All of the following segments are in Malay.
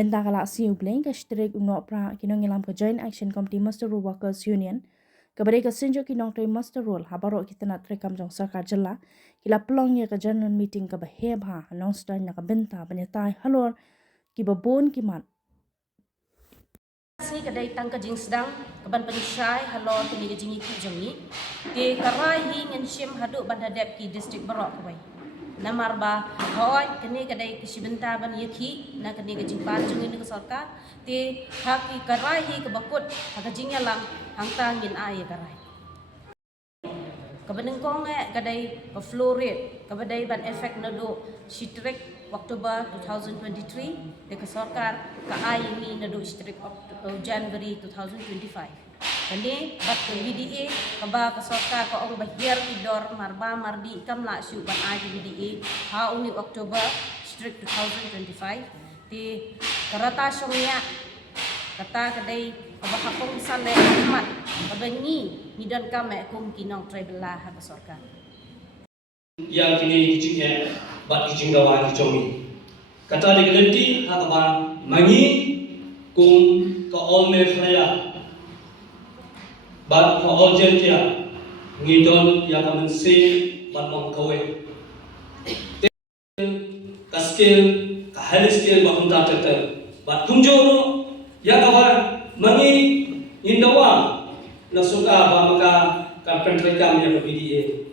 Benta kala si ubleng ke strik unok pra kinong ilam ke Joint Action Committee Master Rule Workers Union kepada ke senjo kinong tre Master Rule habaro kita nak tre kam jong sarkar jela kila pelong ye ke general meeting ke baheba anong style nak benta penyatai halor ki babon ki mat si kadai tang kajing sedang keban penishai halor kini kajing iki jongi ke karai hi ngen shim hadu bandadep ki district Berok kawai namar ba hoy kini kadai kisibenta ban yeki na kini kajing panjung ini ke sarkar te haki karai hi ke bakut hakajingnya lang hangtang ngin ai karai kebenengkong kadai fluoride kabadai ban efek nado shitrik Oktober 2023 dekat sarkar ka ai ini nado shitrik January 2025 Kani bat ke VDA kaba ke sarkar ka ong bahir idor marba mardi ikam la syu ban ai VDA ha uni Oktober shitrik 2025 ti karata syongnya kata kadai kabahapong sale mat kabangi hidan kame kum kinong tribal la ha ke sarkar yang kini kicingnya bat kicing gawa kicomi kata di kelenti hakaban mangi kum ka ome flaya bat ka ojentia ngidon ya kamen se bat mong kawe kaskel ka haliskel bat unta tetel bat kumjono ya kaban mangi indawa nasuka ba maka carpentry kam ya PDA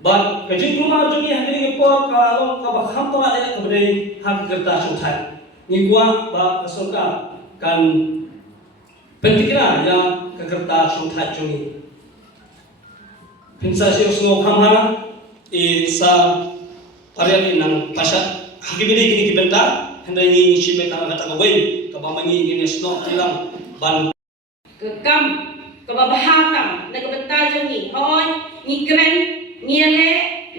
But kajing rumah jungi hari impor kalau kau baham tu ada kemudian hak kertas sutai. Ni gua bah kesuka kan pentingnya yang kertas sutai jungi. Pinsa si usno kamha sa parian nang pasat hakibidi kini kibenta hendak ni si meta kata kawai kabamangi ini sno tilang ban kekam kebabahatam na kebenta jungi hoy ni keren niale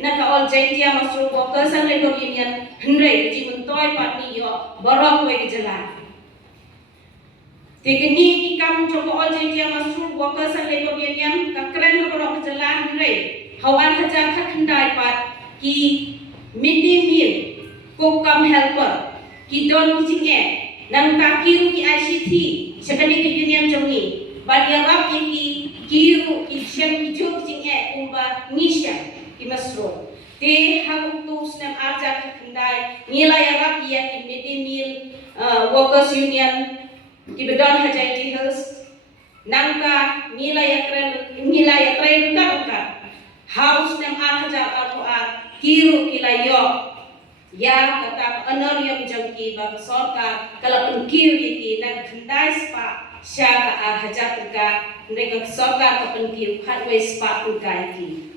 naka all jaitia Master Workers and Labor Union hendrai ji mentoy parti yo borok we jela tekni ikam joko all jaitia Master Workers and Labor Union ka keren borok jela hendrai hawan hajar khat hendai pat ki midday meal kokam helper ki don kichinge nang takiru ki ICT sekani ki union jongi badiarap ki kiru isyan kijo kicingnya umba nisya imasro te hang tu snam arja kendai nilai arab ya ki midday meal workers union ki bedon hajai hills nangka nilai akren ka house nam arja ar kiru kilayo ya kata honor yang jangki bab sarkar kalau kiru ki nang kendai spa syaka hajar ka mereka sarkar kapan kiu hardware spa tu kai ki